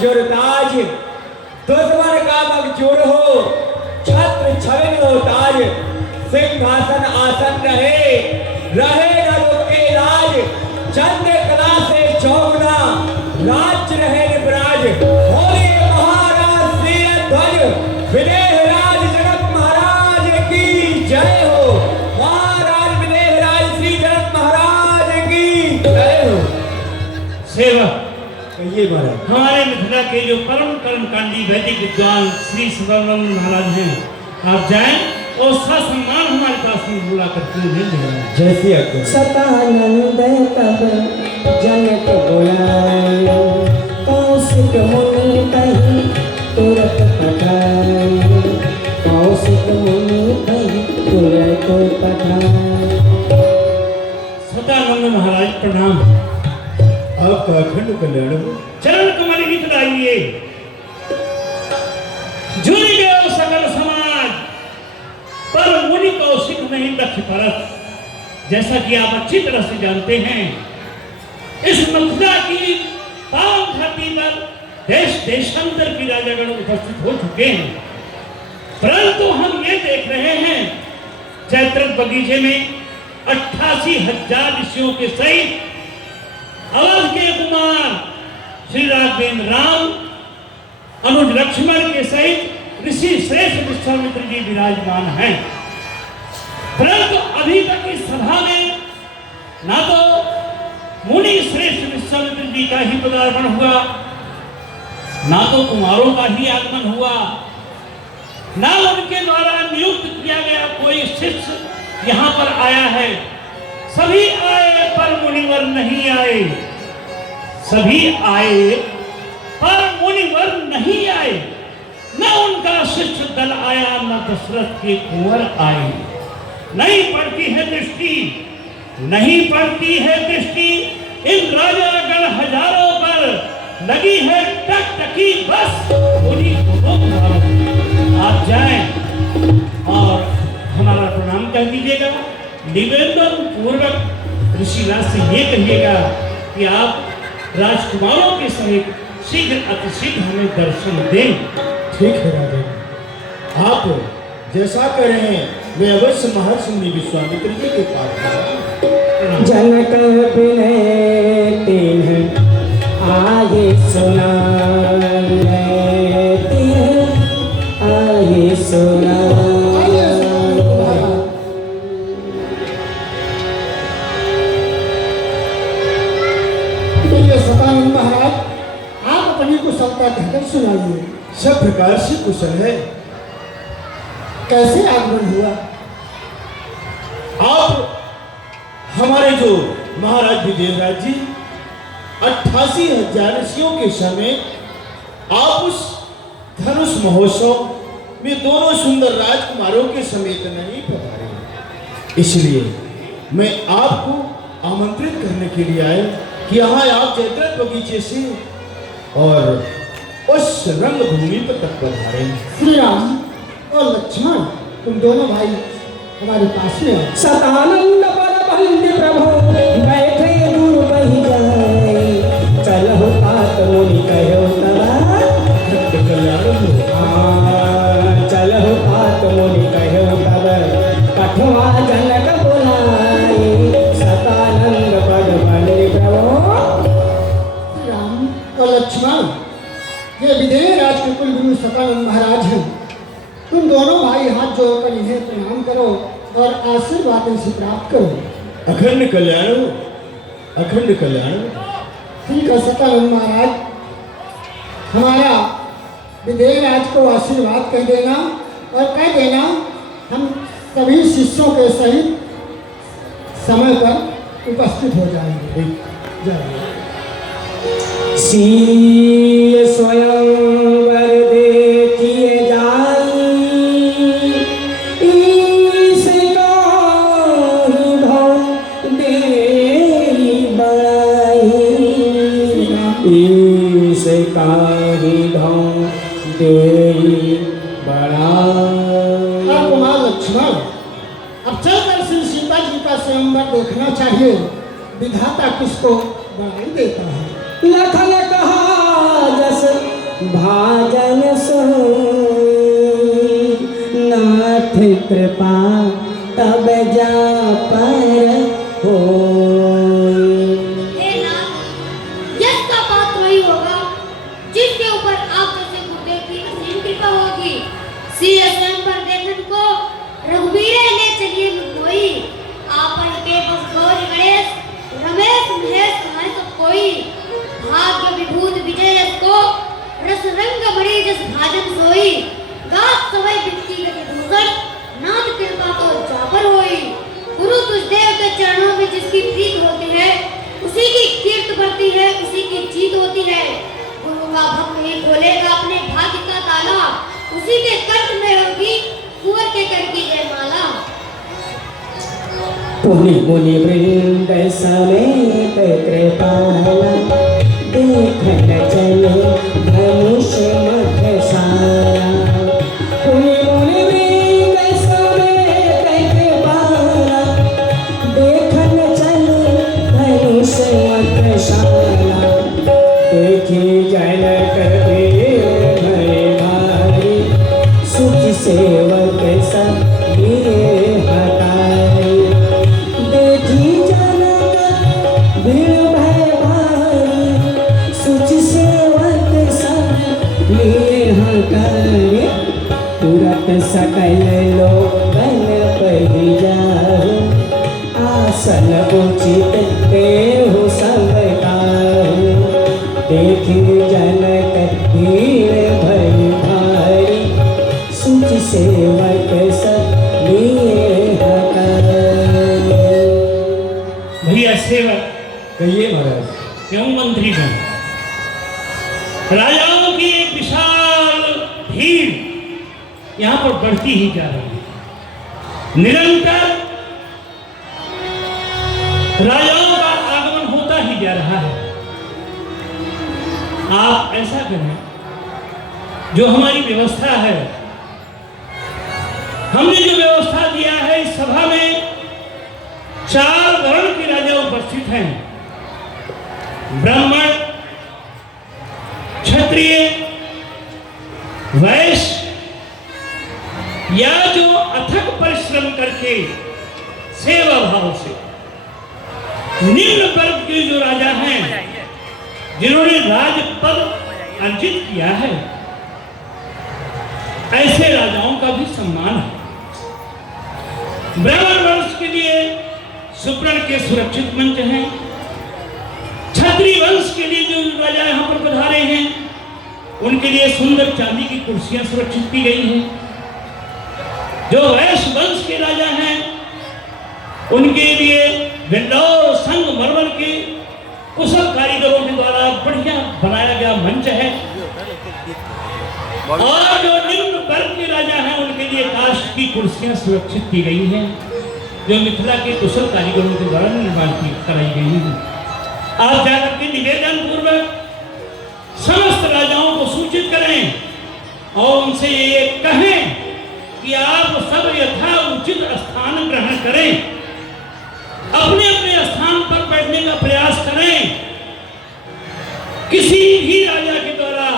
जुरताज, दुश्मन का मकजूर हो, छत्र छविन हो ताज, सिंहासन आसन रहे, रहे न रुके राज, चंद्र कला से चौगना, राज्य रहे निबराज, होली महाराज श्री ध्वज, विदेह राज जनक महाराज की जय हो, महाराज विदेह राज श्री जनक महाराज की जय हो। सेवक कहिए महाराज। हमारे मिथिला के जो परम कर्मकांडी वैदिक विद्वान श्री सदानंद महाराज हैं, आप जाएं और ससम्मान हमारे पास में बुला करके ले लें। जैसे आज्ञा। सतानंद तब जनक बुलाए, कौशिक मुनि कही तुरत पठाए, कौशिक मुनि कही तुरत पठाए। सदानंद महाराज प्रणाम। आपका अखंड कल्याण हो। चरण कमल हित लाइए। जुड़ गयो सकल समाज, पर मुनि कौशिक नहीं दक्ष परत। जैसा कि आप अच्छी तरह से जानते हैं, इस मथुरा की पावन धरती पर देश देशांतर की राजागण उपस्थित हो चुके हैं, परंतु हम ये देख रहे हैं चैत्र बगीचे में 88,000 ऋषियों के सहित अवध के कुमार श्री राघवेंद्र राम, अनुज लक्ष्मण के सहित ऋषि श्रेष्ठ विश्वामित्र जी विराजमान हैं। परंतु अभी तक इस सभा में ना तो मुनि श्रेष्ठ विश्वामित्र जी का ही पदार्पण हुआ, ना तो कुमारों का ही आगमन हुआ, ना उनके द्वारा नियुक्त किया गया कोई शिष्य यहाँ पर आया है। सभी आए पर मुनिवर नहीं आए, सभी आए पर मुनिवर नहीं आए। न उनका शिष्य दल आया, न दशरथ के कुंवर आए। नहीं पड़ती है दृष्टि, नहीं पड़ती है दृष्टि इन राजागण हजारों पर, लगी है टकटकी बस उन्हीं को। आप जाएं और हमारा प्रणाम कह दीजिएगा। निवेदन पूर्वक ऋषिराज से ये कहिएगा कि आप राजकुमारों के सहित शीघ्र अतिशीघ्र हमें दर्शन दें। ठीक है राजा, आप जैसा करें वे अवश्य महर्षि मुनि विश्वामित्र जी के पास। जनक विनय तिन्ह आये सुनाए, तिन्ह आये सुनाए। सतानंद महाराज, आप अपनी कुशलता कहकर सुनाइए। सब प्रकार से कुशल है। कैसे आगमन हुआ? आप हमारे जो महाराज विदेहराज जी 88,000 ऋषियों के समय आप उस धनुष महोत्सव में दोनों सुंदर राजकुमारों के समेत नहीं पधारे, इसलिए मैं आपको आमंत्रित करने के लिए आया कि यहाँ आप जयद्रथ बगीचे से और उस रंगभूमि पर तक पधारे। श्री राम और लक्ष्मण, तुम दोनों भाई हमारे पास में आओ। सतानंद पर बंद प्रभु बैठे दूर बही जाए, चलहु तात मुनि कहो तवा, चलहु तात मुनि कहो तब, कठवा जनक बुलाए, सतानंद पर बंद प्रभु। श्री राम और लक्ष्मण, ये विदेह राज के कुल गुरु सतानंद महाराज हैं। तुम दोनों भाई हाथ जोड़कर इन्हें प्रणाम करो और आशीर्वाद इनसे प्राप्त करो। अखंड कल्याण हो, अखंड कल्याण हो। ठीक है सतानंद महाराज, हमारा विदेह राज को आशीर्वाद कह देना और कह देना हम सभी शिष्यों के सहित समय पर उपस्थित हो जाएंगे। जय शील स्वयंवर देखिए जाई, ईश काहि भव देई बड़ाई, ईश काहि भव देई बड़ाई। कुमार लक्ष्मण, अब चलकर श्री सीता जी का स्वयंवर देखना चाहिए। विधाता किसको बड़ाई देता है। लखन कहा जस भाजन सोई, नाथ कृपा तब जा पर होई। हे नाथ, यश का पात्र वही होगा जिसके ऊपर आप जैसे गुरुदेव की असीम कृपा होगी। सिय स्वयं पर देखन को रघुबीरे ने चलिए कोई, आपन के बस गौरी गणेश रमेश महेश तुम्हें सब कोई। भाग्य विभूत विजय को रस रंग बड़ी जस भाजन सोई, गात सवै बिक्ति गति दूसर नाथ कृपा तो जापर होई। गुरु तुझ देव के चरणों में जिसकी प्रीत होती है, उसी की कीर्त बढ़ती है, उसी की जीत होती है। गुरु का भक्त ही खोलेगा अपने भाग्य का ताला, उसी के कंठ में होगी कुंवर के कर की जयमाला। पुनि मुनि वृंद समेत कृपाला, देखन चले धनुष मखसारा। पुनि मुनि वृंद समेत कृपाला, देखन चले धनुष मखसारा। देखी जनक वीर भय भारी, सुखी सेवक सब लिए हटाई। देखी जनक वीर भय भारी, सुखी सेवक सब लिए हटाई। तुरत सकल लोकन पहि जाहु, आसन उचित देहु सब काहु। देखी जनक वीर भय भारी, सुचि सेवक सब लिए हटाई। भैया सेवक कहिए महाराज। एवं मंत्रीगण, राजाओं की एक विशाल भीड़ यहाँ पर बढ़ती ही जा रही है। निरंतर राजाओं का आगमन होता ही जा रहा है। आप ऐसा करें, जो हमारी व्यवस्था है, हमने जो व्यवस्था दिया है, इस सभा में 4 वर्ण के राजा उपस्थित हैं। ब्राह्मण, क्षत्रिय, वैश्य, या जो अथक परिश्रम करके सेवा भाव से निम्न वर्ग के जो राजा हैं, जिन्होंने राजपद अर्जित किया है, ऐसे राजाओं का भी सम्मान है। ब्राह्मण वंश के लिए सुवर्ण के सुरक्षित मंच हैं। क्षत्रिय वंश के लिए जो राजा यहाँ पर पधारे हैं, उनके लिए सुंदर चांदी की कुर्सियां सुरक्षित की गई हैं। जो वैश्य वंश के राजा हैं, उनके लिए विंडोर संगमरमर के कुशल कारीगरों के द्वारा बढ़िया बनाया गया मंच है। और जो निम्न वर्ग के राजा हैं, उनके लिए काष्ठ की कुर्सियां सुरक्षित की गई हैं, जो मिथिला के कुशल कारीगरों के द्वारा निर्माण कराई गई हैं। आप जाकर के निवेदन पूर्वक समस्त राजाओं को सूचित करें और उनसे ये कहें कि आप सब यथा उचित स्थान ग्रहण करें, अपने अपने स्थान पर बैठने का प्रयास करें। किसी भी राजा के द्वारा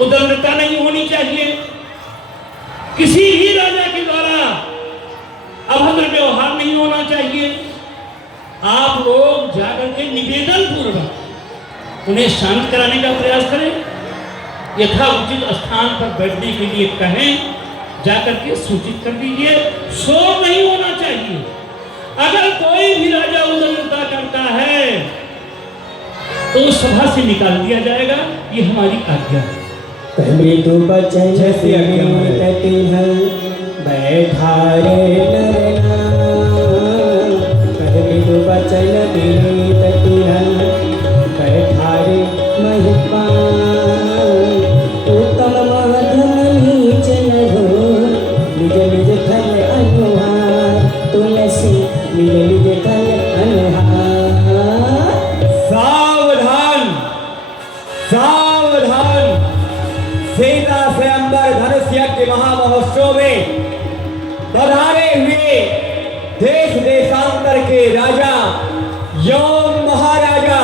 उद्दंडता नहीं होनी चाहिए, किसी भी राजा के द्वारा अभद्र व्यवहार नहीं होना चाहिए। आप लोग जाकर के निवेदन पूर्वक उन्हें शांत कराने का प्रयास करें, यथा उचित स्थान पर बैठने के लिए कहें, जाकर के सूचित कर दीजिए। शोर नहीं होना चाहिए। अगर कोई भी राजा उद्दंडता करता है तो उस सभा से निकाल दिया जाएगा। ये हमारी आज्ञा है। मृदु बचन जैसे आज्ञा है। बैठा रे नरना, मृदु बचन बैठा रे महिपाल। उत्तम मध्यम नीच न हो, निज निज थल अनुहार। तुलसी निज निज थल अनुहार। सावधान सावधान। सीता स्वयंवर धनुष यज्ञ महामहोत्सव में पधारे हुए देश देशांतर के राजा एवं महाराजा,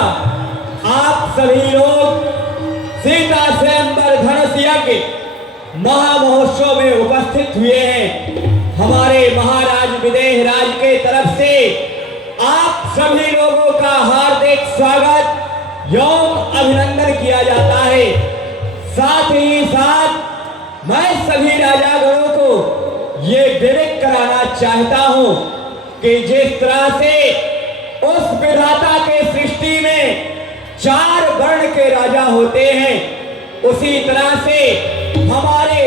आप सभी लोग आप सभी लोगों का हार्दिक स्वागत एवं अभिनंदन किया जाता है। साथ ही साथ मैं सभी राजागणों को ये विवेक कराना चाहता हूं कि जिस तरह से उस विधाता के सृष्टि में 4 वर्ण के राजा होते हैं, उसी तरह से हमारे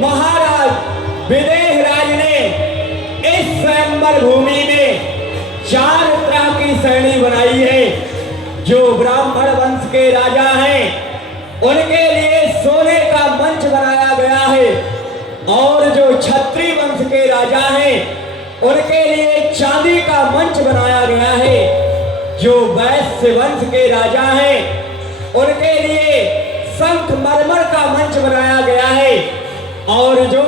महाराज विदेहराज ने इस स्वयंवर भूमि में 4 तरह की श्रेणी बनाई है। जो ब्राह्मण वंश के राजा हैं उनके लिए सोने का मंच बनाया गया है, और जो क्षत्रिय वंश के राजा हैं उनके लिए चांदी का मंच बनाया गया है। जो वैश्य वंश के राजा हैं उनके लिए संगमरमर का मंच बनाया गया है, और जो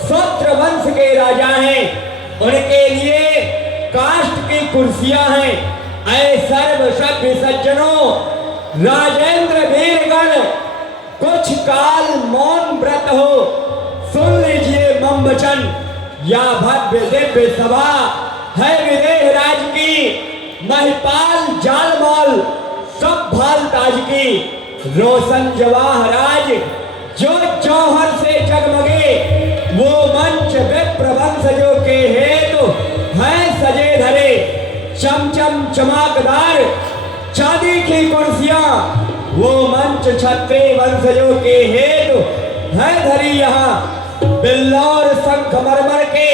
शूद्र वंश के राजा हैं उनके लिए काष्ठ की कुर्सियां हैं। ऐ सर्व सभ्य सज्जनों, राजेंद्र वीरगण, कुछ काल मौन व्रत हो, सुन लीजिए मम वचन। या भव्य दिव्य सभा है विदेहराज की, महिपाल जालमाल सब भाल ताज की। रोशन जवाहराज जो जौहर से जगमगे, वो मंच विप्र वंशजों के हेतु है सजे धरे। चमचम चमकदार चांदी की कुर्सियां, वो मंच क्षत्रिय वंशजों के हेतु है धरी यहाँ। बिल्लौर संगमरमर के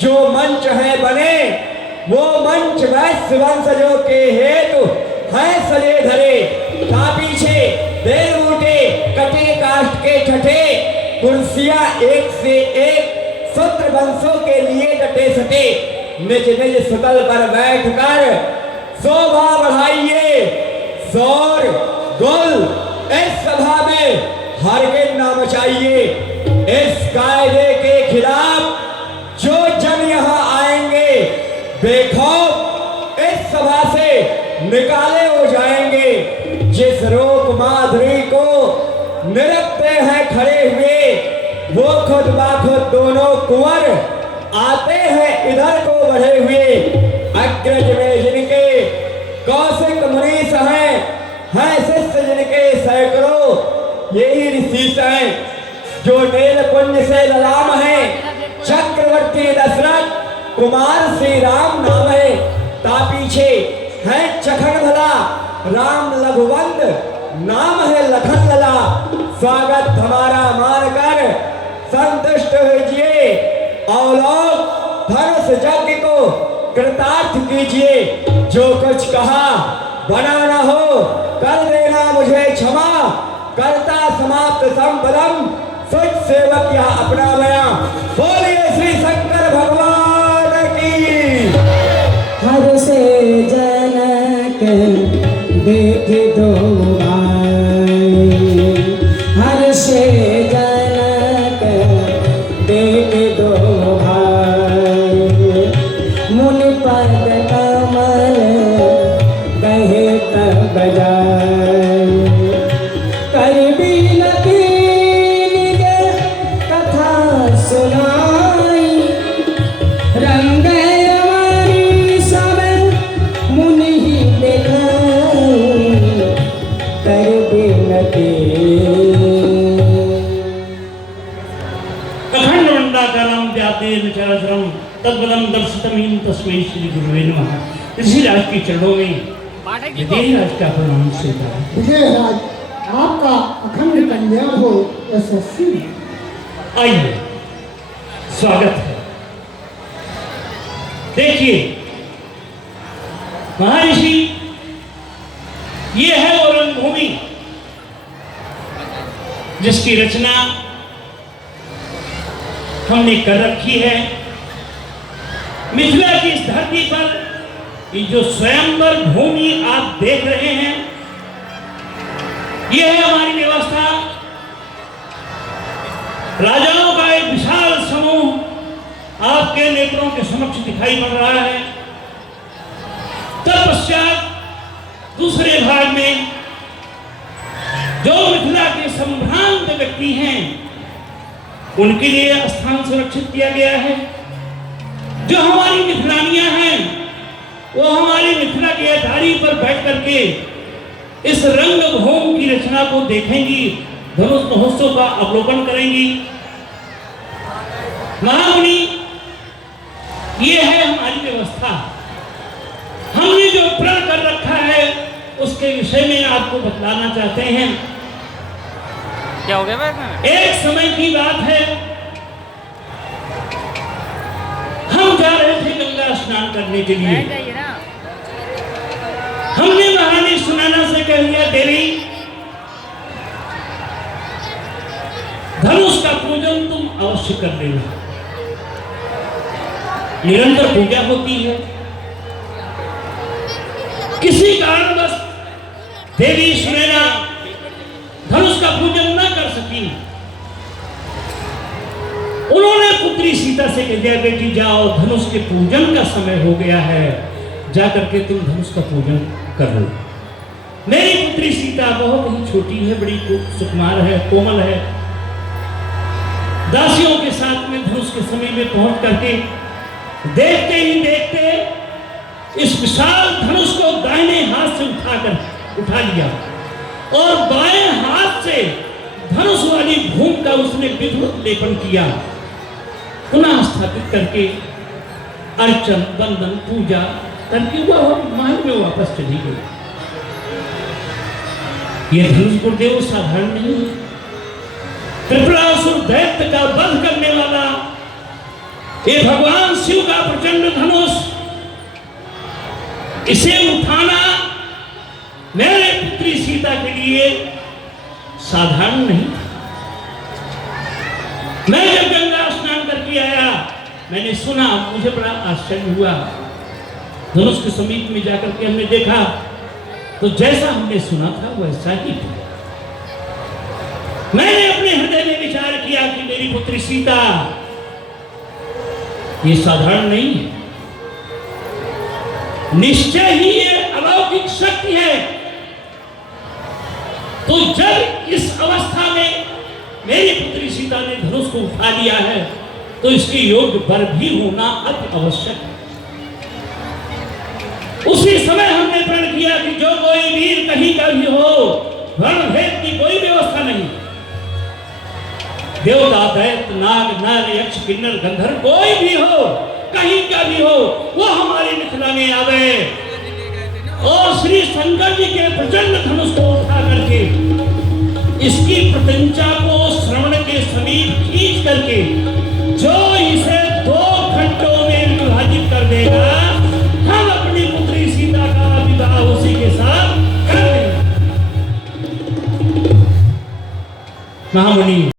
जो मंच है बने, वो मंच वैश्य वंशजों के हेतु है सजे धरे। ता पीछे बेल बूटे कटे काष्ठ के छठे, कुर्सियां एक से एक शूद्र वंशों के लिए डटे सटे। निज निज सुतल पर बैठकर शोभा बढ़ाइए, शोर गुल इस सभा में हरगिज ना मचाइए। इस कायदे के खिलाफ जो जन यहाँ आएंगे, बेखौफ इस सभा से निकाले हो जाएंगे। जिस रूप माधुरी को निरखते हैं खड़े हुए, वो खुद बाखुद दोनों कुंवर आते हैं इधर को बढ़े हुए। अग्रज में जिनके कौशिक मुनीष हैं शिष्य जिनके सैकड़ों, यही ऋषि हैं जो नीलकुंज से ललाम है। चक्रवर्ती दशरथ कुमार श्री राम नाम है। ता पीछे है चखन भला, राम लघुवंत नाम है लखन लला। स्वागत हमारा मानकर संतुष्ट होइए, और लोग धनुष यज्ञ को कृतार्थ कीजिए। जो कुछ कहा बना न हो, कर देना मुझे क्षमा। करता समाप्त संपदम, सुच सेवक यह अपना बयां। बोलिए श्री शंकर भगवान की। हर से जनक देख दो भाई, हर से जनक देख दो भाई। मुनि पद कमल कहे तब बजाय, कर बिनती निज कथा सुनाई। रंग रमणी सब मुनि ही दिखाई, कर बिनती। अखंड मंडाकारम व्याप्तेन चराचरम तद्बलम दर्शितमीन तस्मै श्री गुरुवे नमः। इसी राज के चरणों में विदेहराज का प्रणाम स्वीकार। विजयराज, आपका अखंड कल्याण हो यशस्वी। आइए, स्वागत है। देखिए महर्षि, ये है वो रंगभूमि जिसकी रचना हमने कर रखी है। मिथिला की इस धरती पर ये जो स्वयंवर भूमि आप देख रहे हैं, ये है हमारी व्यवस्था। राजाओं का एक विशाल समूह आपके नेत्रों के समक्ष दिखाई पड़ रहा है। तत्पश्चात दूसरे भाग में जो मिथिला के संभ्रांत व्यक्ति हैं, उनके लिए स्थान सुरक्षित किया गया है। जो हमारी मिथिलानियां हैं, की अटारी पर बैठ करके इस रंग भूमि की रचना को देखेंगी, धनुष महोत्सव का अवलोकन करेंगी। महामुनि, ये है हमारी व्यवस्था। हमने जो प्रण कर रखा है उसके विषय में आपको बतलाना चाहते हैं। क्या हो गया भाई? एक समय की बात है, हम जा रहे थे गंगा स्नान करने के लिए। हमने महारानी सुनैना से कह दिया, देवी धनुष का पूजन तुम अवश्य कर लेना, निरंतर पूजा होती है। किसी कारणवश देवी सुनैना धनुष का पूजन न कर सकी। उन्होंने पुत्री सीता से कह दिया, बेटी जाओ, धनुष के पूजन का समय हो गया है, जाकर के तुम धनुष का पूजन कर लो। मेरी पुत्री सीता बहुत ही छोटी है, बड़ी सुकुमार है, कोमल है। दासियों के साथ में धनुष के समय में पहुंच करके देखते ही देखते इस विशाल धनुष को दाहिने हाथ से उठा लिया और बाएं हाथ से धनुष वाली भूमि का उसने विद्युत लेपन किया। पुनः स्थापित करके अर्चन, बंदन, पूजा करके वह महल में वापस चली गई। ये धनुष गुरुदेव साधारण नहीं है। त्रिपुरासुर दैत्य का वध करने वाला ये भगवान शिव का प्रचंड धनुष, इसे उठाना मेरे पुत्री सीता के लिए साधारण नहीं। मैं जब गंगा स्नान करके आया, मैंने सुना, मुझे बड़ा आश्चर्य हुआ। धनुष के समीप में जाकर के हमने देखा तो जैसा हमने सुना था वैसा ही था। मैंने अपने हृदय में विचार किया कि मेरी पुत्री सीता ये साधारण नहीं है, निश्चय ही ये अलौकिक शक्ति है। तो जब इस अवस्था में मेरी पुत्री सीता ने धनुष को उठा लिया है तो इसके योग्य वर भी होना अति आवश्यक है। उसी समय हमने प्रण किया कि जो कोई वीर कहीं का भी हो, वर्ण भेद की कोई व्यवस्था नहीं, देवता, दैत्य, नाग, नर, यक्ष, किन्नर, गंधर्व कोई भी हो, कहीं का भी हो, वो हमारे मिथिला में आवे और श्री शंकर जी के प्रचंड धनुष को उठा करके इसकी प्रत्यंचा को श्रवण के समीप खींच करके जो इसे 2 घंटों में विभाजित कर देगा, हम अपनी पुत्री सीता का विवाह उसी के साथ कर देंगे। महामुनि